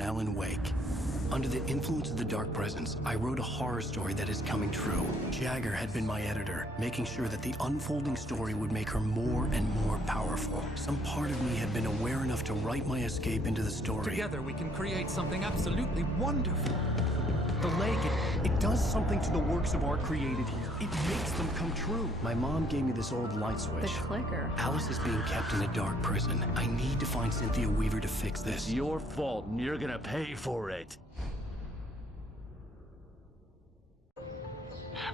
Alan Wake. Under the influence of the dark presence, I wrote a horror story that is coming true. Jagger had been my editor, making sure that the unfolding story would make her more and more powerful. Some part of me had been aware enough to write my escape into the story. Together we can create something absolutely wonderful. The lake, it does something to the works of art created here. It makes them come true. My mom gave me this old light switch. The clicker. Alice is being kept in a dark prison. I need to find Cynthia Weaver to fix this. It's your fault, and you're gonna pay for it.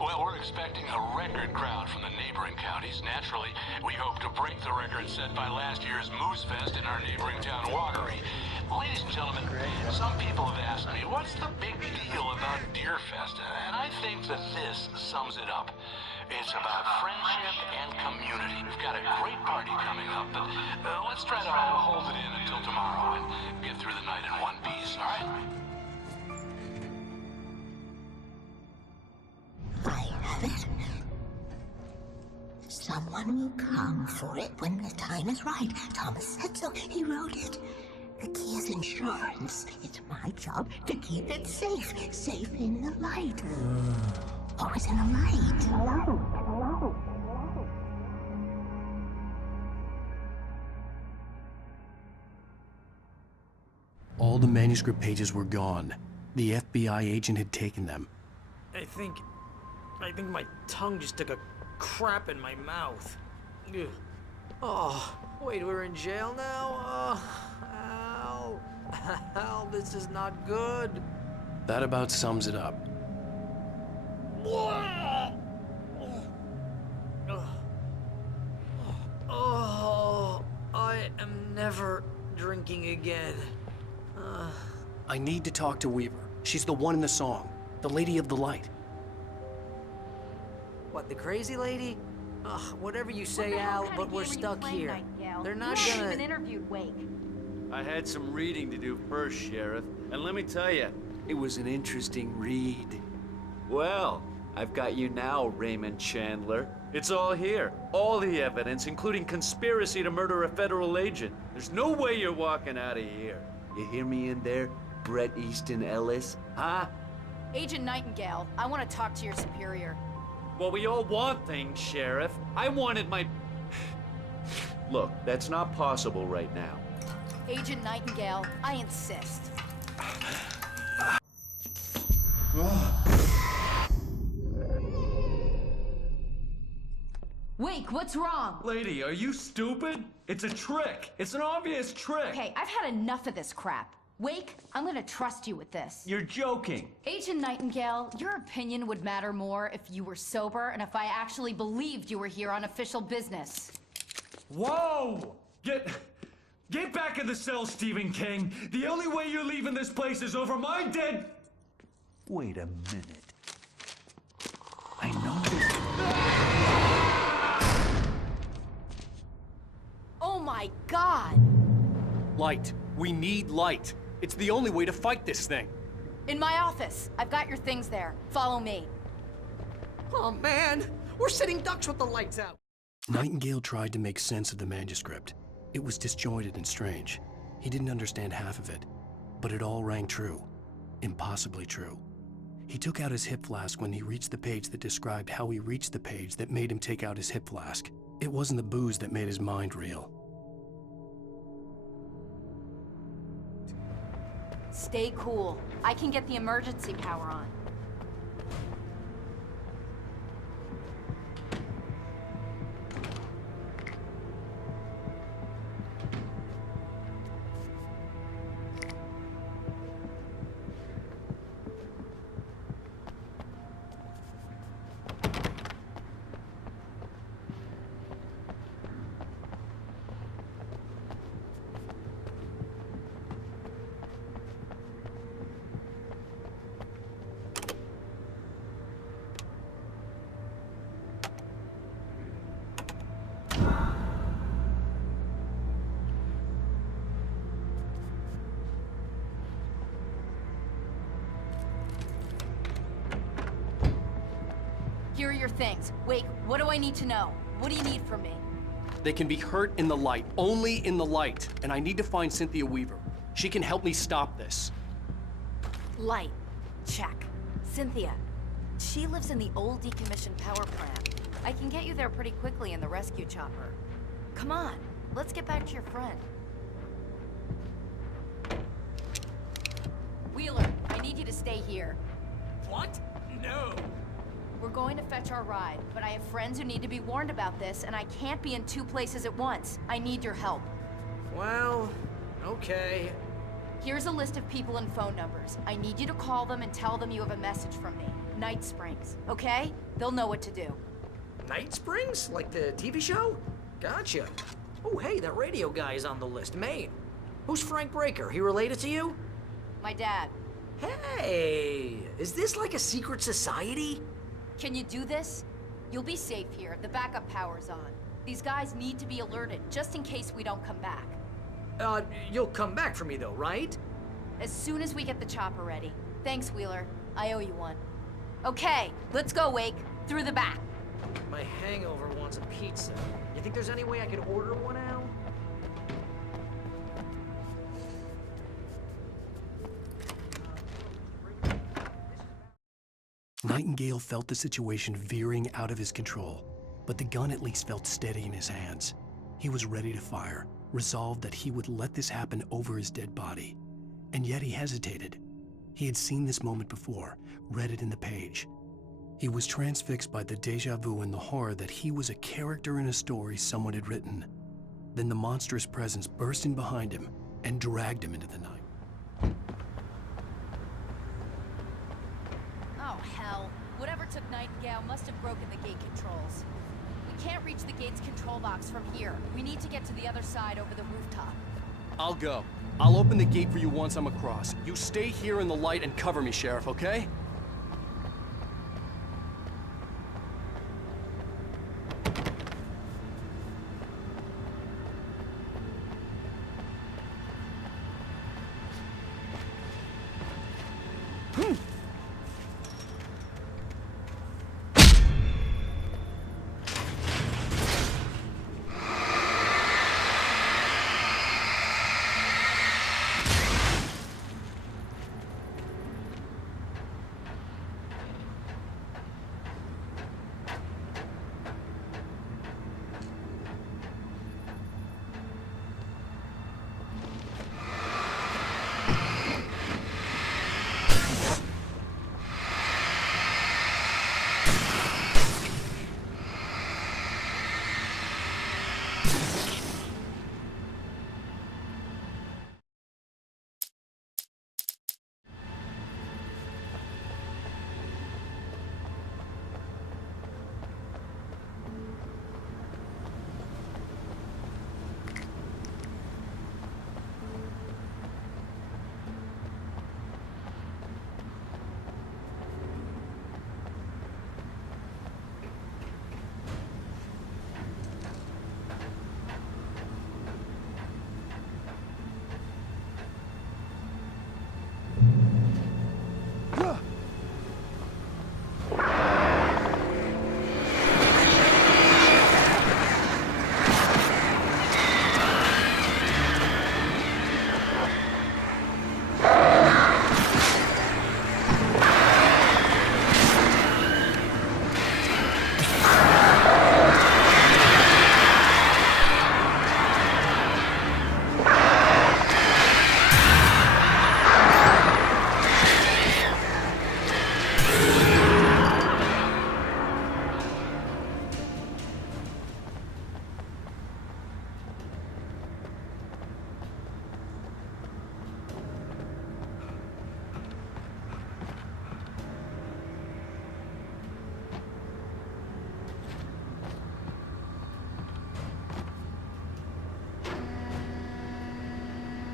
Well, we're expecting a record crowd from the neighboring counties. Naturally, we hope to break the record set by last year's Moose Fest in our neighboring town, Watery. Ladies and gentlemen, some people have asked me, what's the big deal about Deer Fest? And I think that this sums it up. It's about friendship and community. We've got a great party coming up, but let's try to hold it in until tomorrow and get through the night in one piece, all right? I have it. Someone will come for it when the time is right. Thomas said so. He wrote it. The key is insurance. It's my job to keep it safe. Safe in the light. Always in the light. All the manuscript pages were gone. The FBI agent had taken them. I think my tongue just took a crap in my mouth. Ugh. Oh, wait, we're in jail now? Oh, Al, this is not good. That about sums it up. Oh, I am never drinking again. I need to talk to Weaver. She's the one in the song. The Lady of the Light. What, the crazy lady? Ugh, whatever you say, Al, but we're stuck here. They're not gonna... even interviewed Wake. I had some reading to do first, Sheriff, and let me tell you, it was an interesting read. Well, I've got you now, Raymond Chandler. It's all here. All the evidence, including conspiracy to murder a federal agent. There's no way you're walking out of here. You hear me in there, Bret Easton Ellis? Huh? Agent Nightingale, I want to talk to your superior. Well, we all want things, Sheriff. I wanted my... Look, that's not possible right now. Agent Nightingale, I insist. Wake, what's wrong? Lady, are you stupid? It's a trick. It's an obvious trick. Okay, I've had enough of this crap. Wake, I'm gonna trust you with this. You're joking. Agent Nightingale, your opinion would matter more if you were sober and if I actually believed you were here on official business. Whoa! Get back in the cell, Stephen King. The only way you're leaving this place is over my dead... Wait a minute. I know this... Oh my God! Light. We need light. It's the only way to fight this thing. In my office. I've got your things there. Follow me. Oh, man! We're sitting ducks with the lights out. Nightingale tried to make sense of the manuscript. It was disjointed and strange. He didn't understand half of it, but it all rang true. Impossibly true. He took out his hip flask when he reached the page that described how he reached the page that made him take out his hip flask. It wasn't the booze that made his mind reel. Stay cool. I can get the emergency power on. Here are your things. Wait, what do I need to know? What do you need from me? They can be hurt in the light, only in the light. And I need to find Cynthia Weaver. She can help me stop this. Light. Check. Cynthia. She lives in the old decommissioned power plant. I can get you there pretty quickly in the rescue chopper. Come on, let's get back to your friend. Wheeler, I need you to stay here. What? No. We're going to fetch our ride, but I have friends who need to be warned about this, and I can't be in 2 places at once. I need your help. Well, okay. Here's a list of people and phone numbers. I need you to call them and tell them you have a message from me. Night Springs, okay? They'll know what to do. Night Springs? Like the TV show? Gotcha. Oh, hey, that radio guy is on the list. Maine. Who's Frank Breaker? He related to you? My dad. Hey, is this like a secret society? Can you do this? You'll be safe here. The backup power's on. These guys need to be alerted, just in case we don't come back. You'll come back for me though, right? As soon as we get the chopper ready. Thanks, Wheeler. I owe you one. Okay, let's go, Wake. Through the back. My hangover wants a pizza. You think there's any way I could order one out? Nightingale felt the situation veering out of his control, but the gun at least felt steady in his hands. He was ready to fire, resolved that he would let this happen over his dead body. And yet he hesitated. He had seen this moment before, read it in the page. He was transfixed by the déjà vu and the horror that he was a character in a story someone had written. Then the monstrous presence burst in behind him and dragged him into the night. Oh, hell. Whatever took Nightingale must have broken the gate controls. We can't reach the gate's control box from here. We need to get to the other side over the rooftop. I'll go. I'll open the gate for you once I'm across. You stay here in the light and cover me, Sheriff, okay?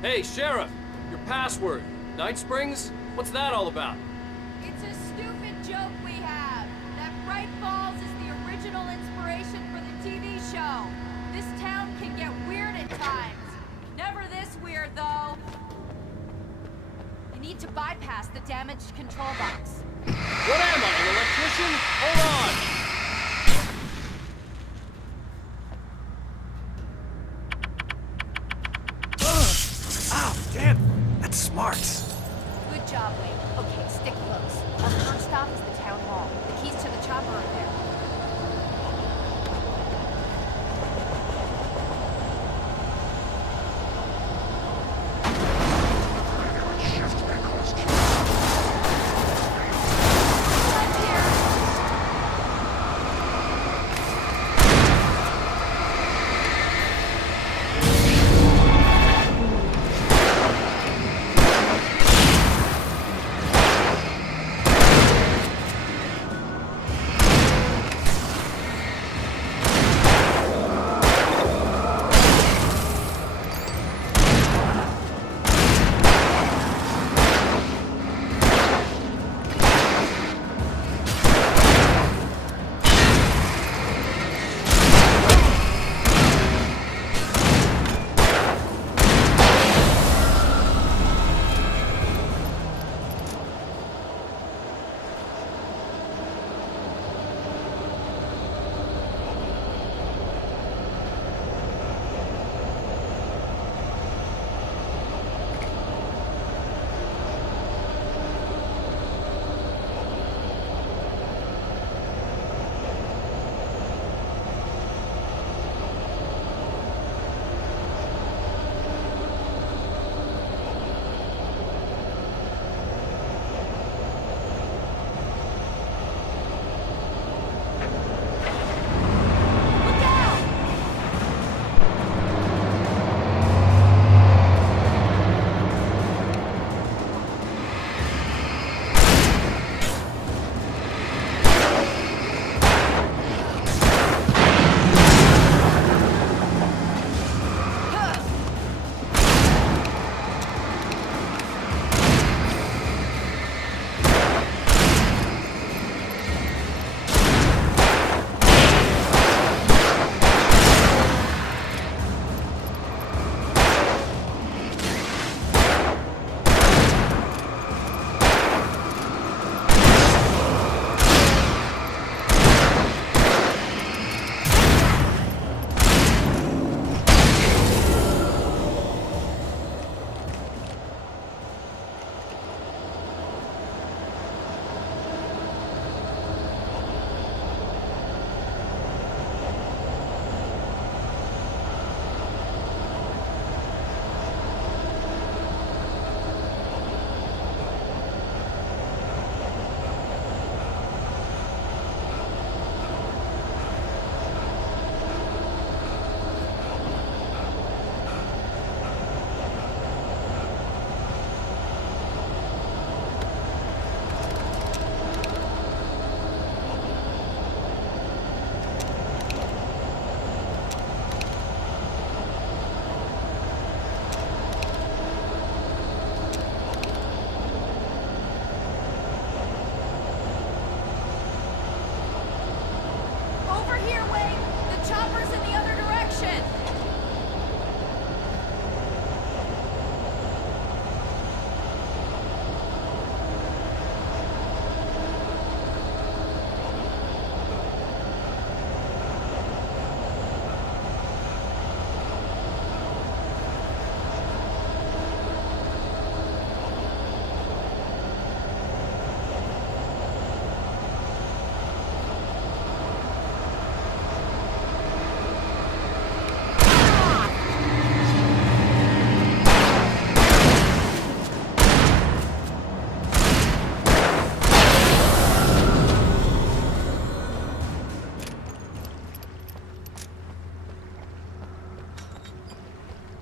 Hey, Sheriff! Your password. Night Springs? What's that all about? It's a stupid joke we have. That Bright Falls is the original inspiration for the TV show. This town can get weird at times. Never this weird, though. You need to bypass the damaged control box. What am I, an electrician? Hold on! Ow, damn! That's smart. Good job, Wade. Okay, stick close. Our first stop is the town hall. The keys to the chopper are there.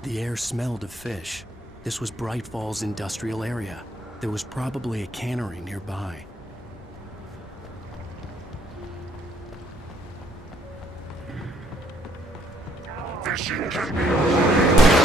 The air smelled of fish. This was Bright Falls industrial area. There was probably a cannery nearby. Fishing can be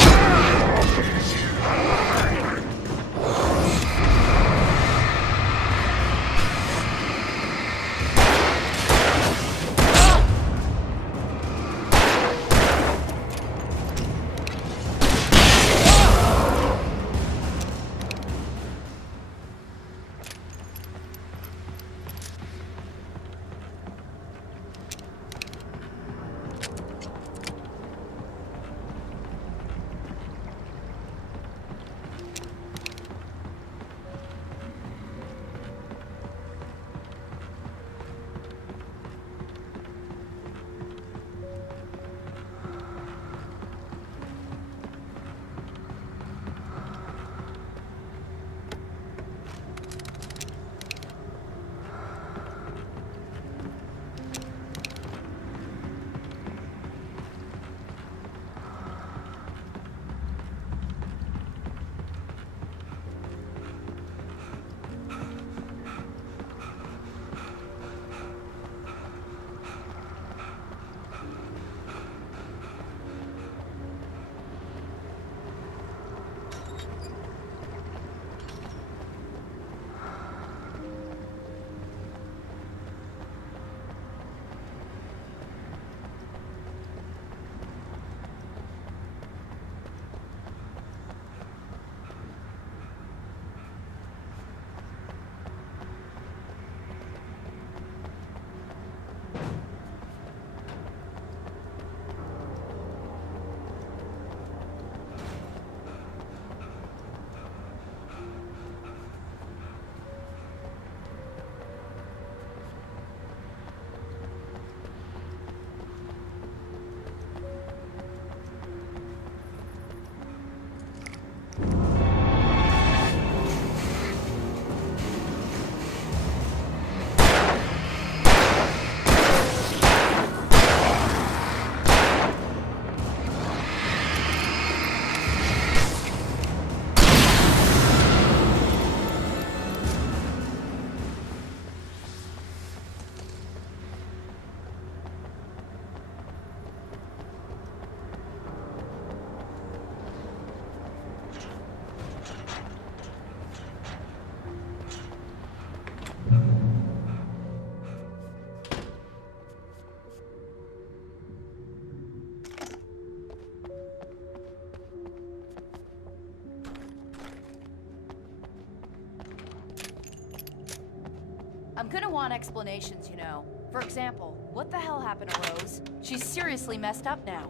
I'm gonna want explanations, you know. For example, what the hell happened to Rose? She's seriously messed up now.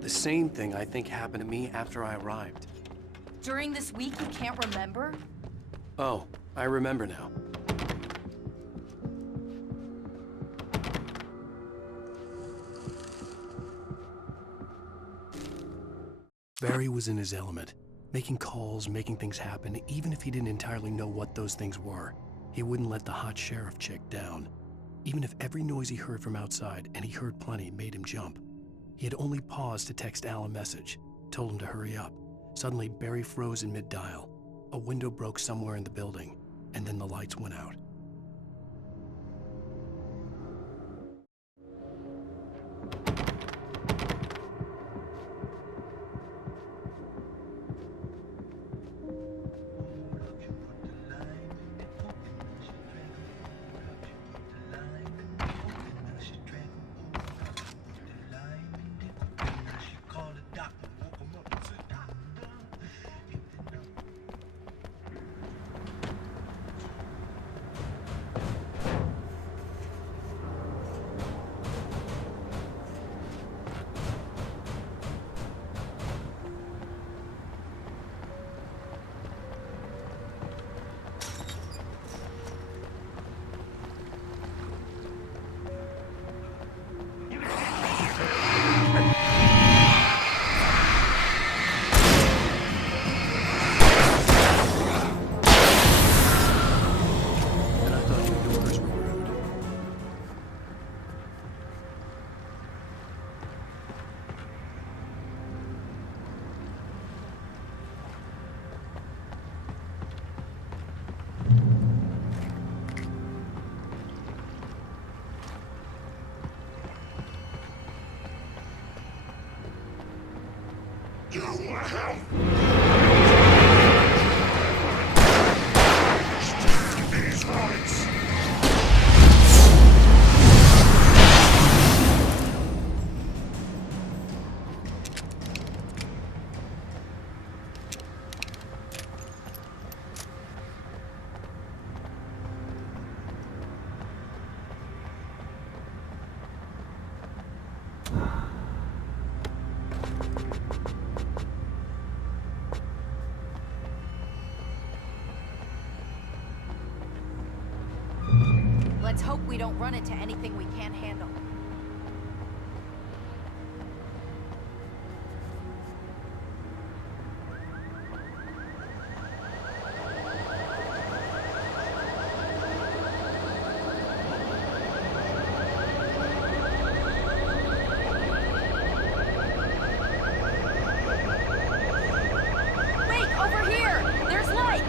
The same thing I think happened to me after I arrived. During this week, you can't remember? Oh, I remember now. Barry was in his element, making calls, making things happen, even if he didn't entirely know what those things were. He wouldn't let the hot sheriff chick down. Even if every noise he heard from outside, and he heard plenty, made him jump. He had only paused to text Al a message, told him to hurry up. Suddenly, Barry froze in mid-dial. A window broke somewhere in the building, and then the lights went out. You have these rights. Let's hope we don't run into anything we can't handle. Wait, over here! There's light!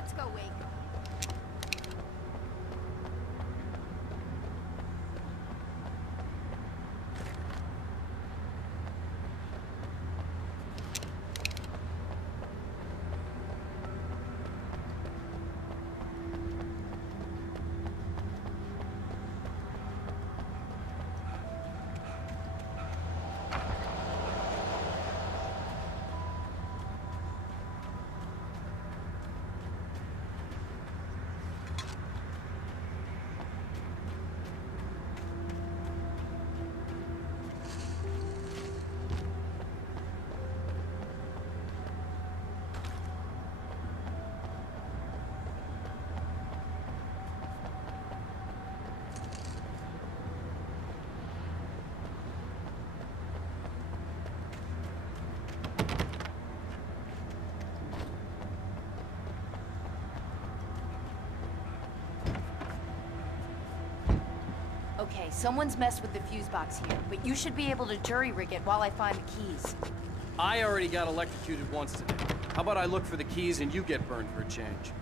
Let's go, Wake. Okay, someone's messed with the fuse box here, but you should be able to jury-rig it while I find the keys. I already got electrocuted once today. How about I look for the keys and you get burned for a change?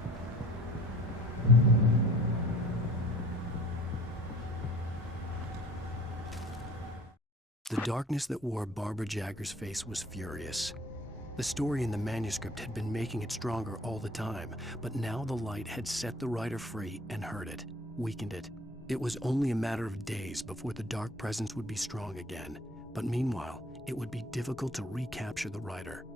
The darkness that wore Barbara Jagger's face was furious. The story in the manuscript had been making it stronger all the time, but now the light had set the writer free and hurt it, weakened it. It was only a matter of days before the dark presence would be strong again, but meanwhile, it would be difficult to recapture the writer.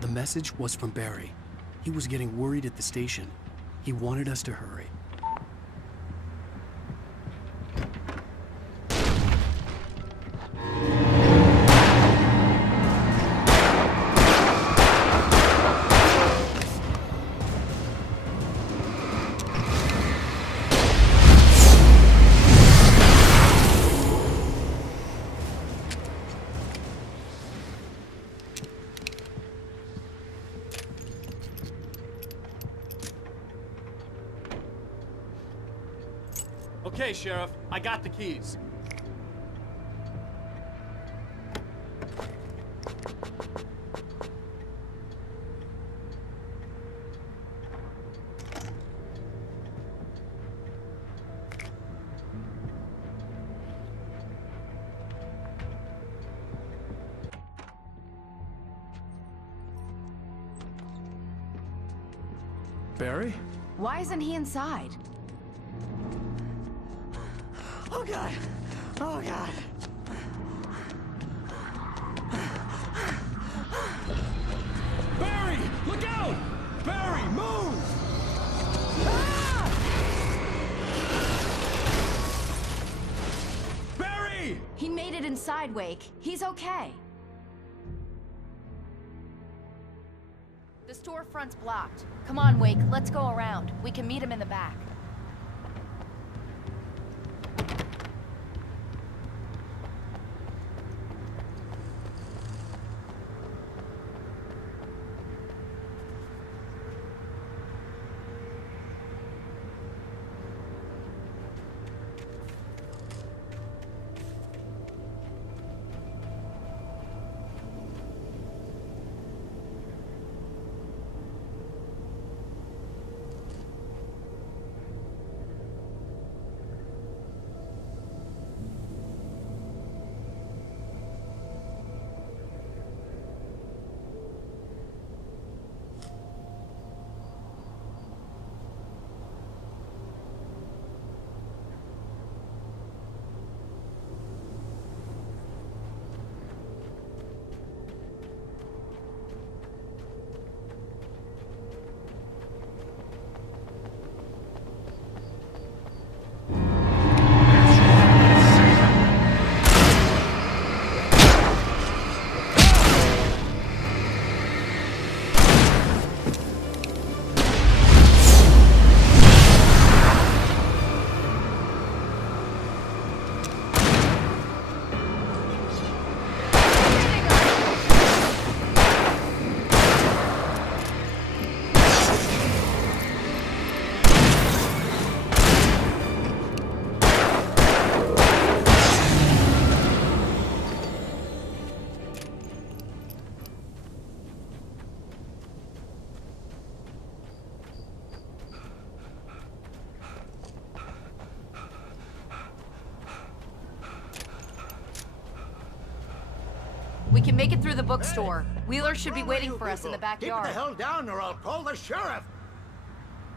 The message was from Barry. He was getting worried at the station. He wanted us to hurry. Okay, Sheriff, I got the keys. Barry? Why isn't he inside? Oh God! Oh God! Barry! Look out! Barry, move! Ah! Barry! He made it inside, Wake. He's okay. The storefront's blocked. Come on, Wake, let's go around. We can meet him in the back. We can make it through the bookstore. Wheeler should be waiting for us in the backyard. Keep the hell down or I'll call the sheriff.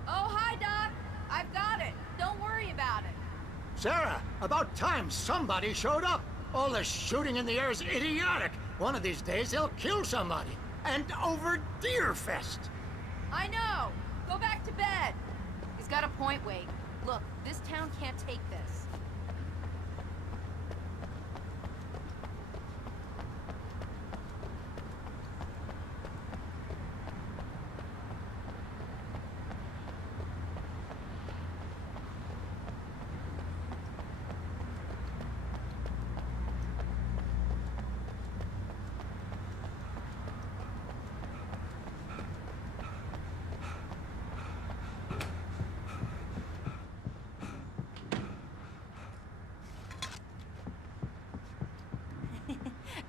Oh, hi, Doc. I've got it. Don't worry about it. Sarah, about time somebody showed up. All this shooting in the air is idiotic. One of these days they'll kill somebody. And over Deerfest. I know. Go back to bed. He's got a point, Wade. Look, this town can't take this.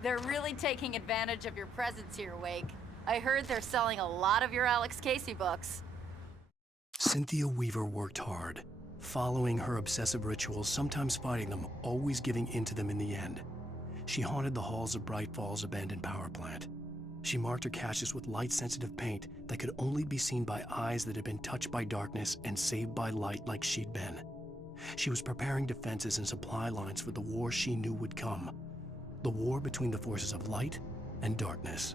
They're really taking advantage of your presence here, Wake. I heard they're selling a lot of your Alex Casey books. Cynthia Weaver worked hard, following her obsessive rituals, sometimes fighting them, always giving in to them in the end. She haunted the halls of Bright Falls' abandoned power plant. She marked her caches with light-sensitive paint that could only be seen by eyes that had been touched by darkness and saved by light like she'd been. She was preparing defenses and supply lines for the war she knew would come. The war between the forces of light and darkness.